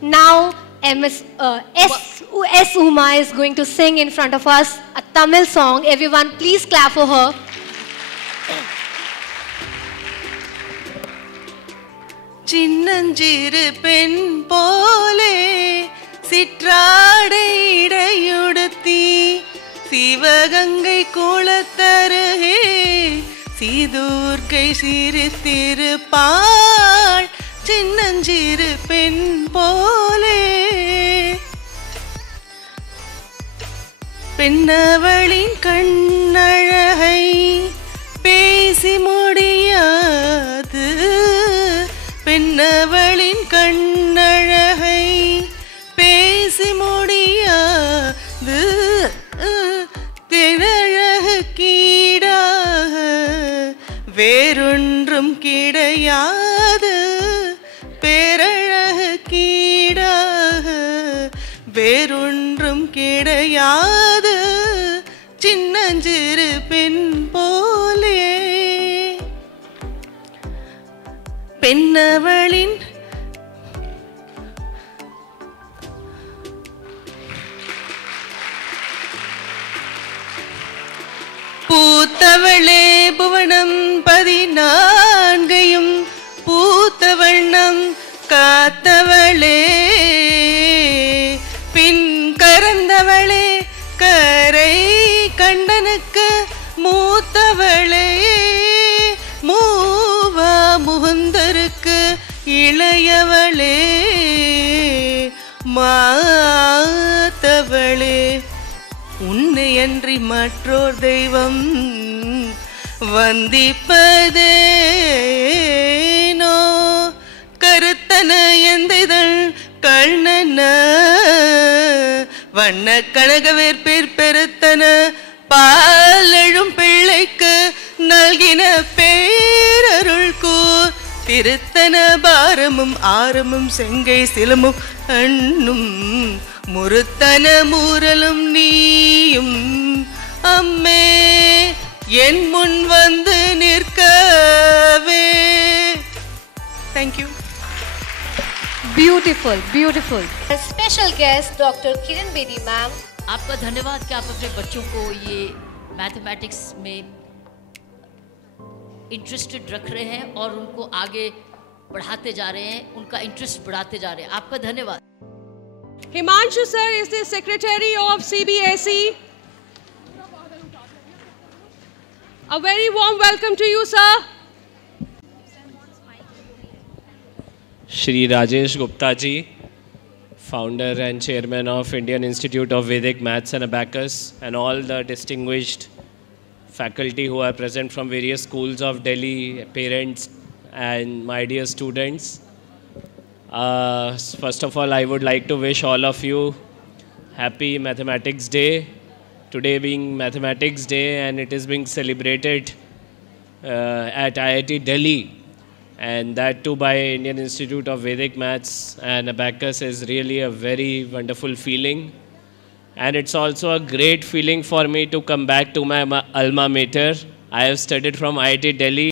Now, S. Uma is going to sing in front of us a Tamil song. Everyone, please clap for her. சின்னஞ்சிறு பெண் போலே சிற்றாடை இடையுடுத்தி சிவகங்கை குளத்தருகே சீதூர்க்கை சிரித்திருப்பாள் சின்னஞ்சிறு பெண் போலே பெண்ணவளின் கண்ணழகை பேசி முடியாது பெண்ணவளின் கண்ணழகை பேசி முடியாது தினழகு கீடாக வேறொன்றும் கிடையாது பேரழகு கீடாக வேறொன்றும் கிடையாது சின்னஞ்சிறு பெண் போலே பெண்ணவளின் பூத்தவளே புவனம் 14 பூத்த வண்ணம் காத்தவளே பின் கறந்தவளே கரை கண்டனுக்கு மூத்தவளே மூவா முகுந்தருக்கு இளையவளே மாத்தவளே உன்னையன்றி மற்றோர் தெய்வம் வந்திப்பதேனோ கருத்தன எந்திதழ் கண்ணன வண்ண கனகவேற்பேர் பெருத்தன பாலெழும் பிள்ளைக்கு நல்கின பேரருள் கூர் திருத்தன பாரமும் ஆரமும் செங்கை சிலமும் அண்ணும் முறுத்தன மூரலும் நீயும் அம்மே என் முன் வந்து நிற்கவே. Thank you. Beautiful, beautiful. A special guest, Dr. Kiran Bedi ma'am. आपका धन्यवाद कि आप अपने बच्चों को ये मैथमेटिक्स में इंटरेस्टेड रख रहे हैं और उनको आगे बढ़ाते जा रहे हैं, उनका इंटरेस्ट बढ़ाते जा रहे हैं. आपका धन्यवाद. Himanshu sir is the secretary of CBSE. A very warm welcome to you, sir. Shri Rajesh Gupta ji, founder and chairman of Indian Institute of Vedic Maths and Abacus, and all the distinguished faculty who are present from various schools of Delhi, parents and my dear students. First of all, I would like to wish all of you happy Mathematics Day. Today being Mathematics Day and it is being celebrated at IIT Delhi, and that too by Indian Institute of Vedic Maths and Abacus is really a very wonderful feeling. And it's also a great feeling for me to come back to my alma mater. I have studied from IIT Delhi.